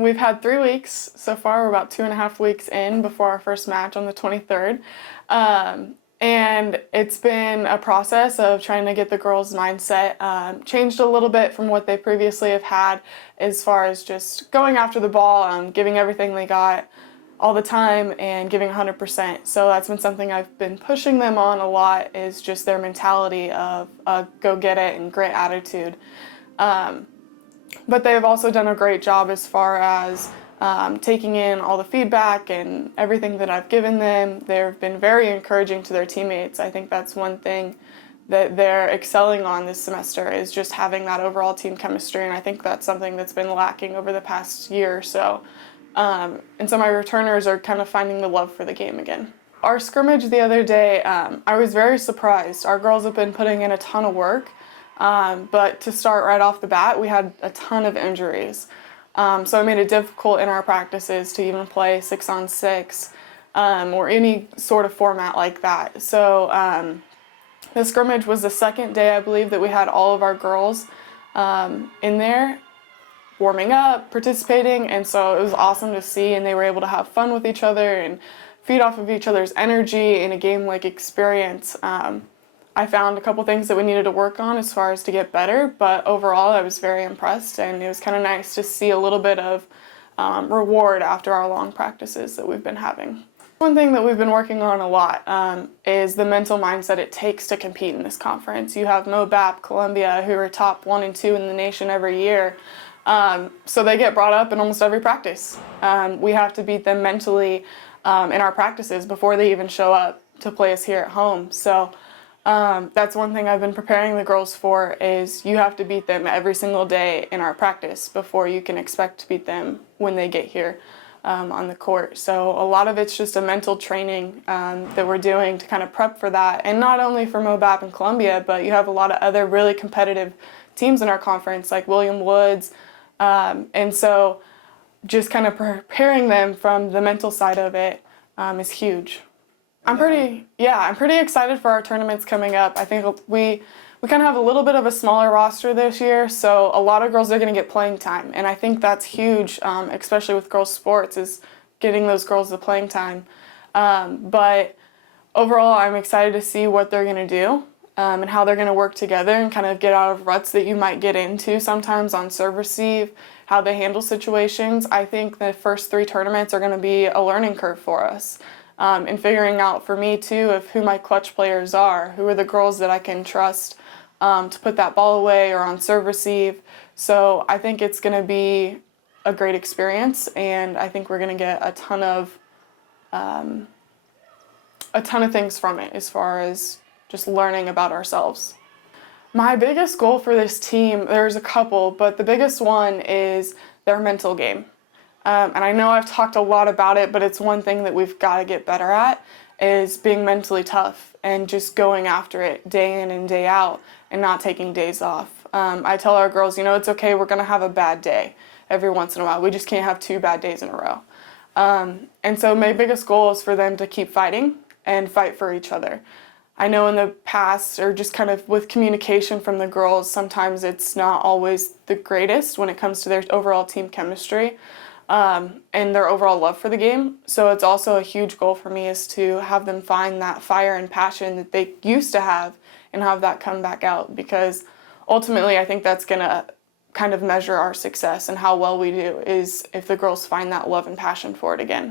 We've had 3 weeks so far. We're about 2.5 weeks in before our first match on the 23rd. And it's been a process of trying to get the girls' mindset changed a little bit from what they previously have had as far as just going after the ball, giving everything they got all the time and giving 100%. So that's been something I've been pushing them on a lot, is just their mentality of go get it and great attitude. But they've also done a great job as far as taking in all the feedback and everything that I've given them. They've been very encouraging to their teammates. I think that's one thing that they're excelling on this semester, is just having that overall team chemistry, and I think that's something that's been lacking over the past year or so. And so my returners are kind of finding the love for the game again. Our scrimmage the other day, I was very surprised. Our girls have been putting in a ton of work, but to start right off the bat, we had a ton of injuries. So it made it difficult in our practices to even play 6-on-6 or any sort of format like that. So the scrimmage was the second day, I believe, that we had all of our girls in there warming up, participating, and so it was awesome to see, and they were able to have fun with each other and feed off of each other's energy in a game-like experience. I found a couple things that we needed to work on as far as to get better, but overall I was very impressed, and it was kind of nice to see a little bit of reward after our long practices that we've been having. One thing that we've been working on a lot is the mental mindset it takes to compete in this conference. You have MoBAP, Columbia, who are top 1 and 2 in the nation every year. So they get brought up in almost every practice. We have to beat them mentally in our practices before they even show up to play us here at home. So that's one thing I've been preparing the girls for, is you have to beat them every single day in our practice before you can expect to beat them when they get here on the court. So a lot of it's just a mental training that we're doing to kind of prep for that. And not only for MoBAP and Columbia, but you have a lot of other really competitive teams in our conference like William Woods. And so just kind of preparing them from the mental side of it is huge. I'm pretty excited for our tournaments coming up. I think we kind of have a little bit of a smaller roster this year, so a lot of girls are going to get playing time, and I think that's huge, especially with girls sports, is getting those girls the playing time. But overall, I'm excited to see what they're going to do and how they're going to work together and kind of get out of ruts that you might get into sometimes on serve receive, how they handle situations. I think the first 3 tournaments are going to be a learning curve for us. And figuring out for me too of who my clutch players are, who are the girls that I can trust to put that ball away or on serve receive. So I think it's going to be a great experience, and I think we're going to get a ton of things from it as far as just learning about ourselves. My biggest goal for this team, there's a couple, but the biggest one is their mental game. And I know I've talked a lot about it, but it's one thing that we've got to get better at, is being mentally tough and just going after it day in and day out and not taking days off. I tell our girls, it's okay, we're going to have a bad day every once in a while. We just can't have 2 bad days in a row. And so my biggest goal is for them to keep fighting and fight for each other. I know in the past, or just kind of with communication from the girls, sometimes it's not always the greatest when it comes to their overall team chemistry. And their overall love for the game. So it's also a huge goal for me, is to have them find that fire and passion that they used to have and have that come back out, because ultimately I think that's going to kind of measure our success and how well we do, is if the girls find that love and passion for it again.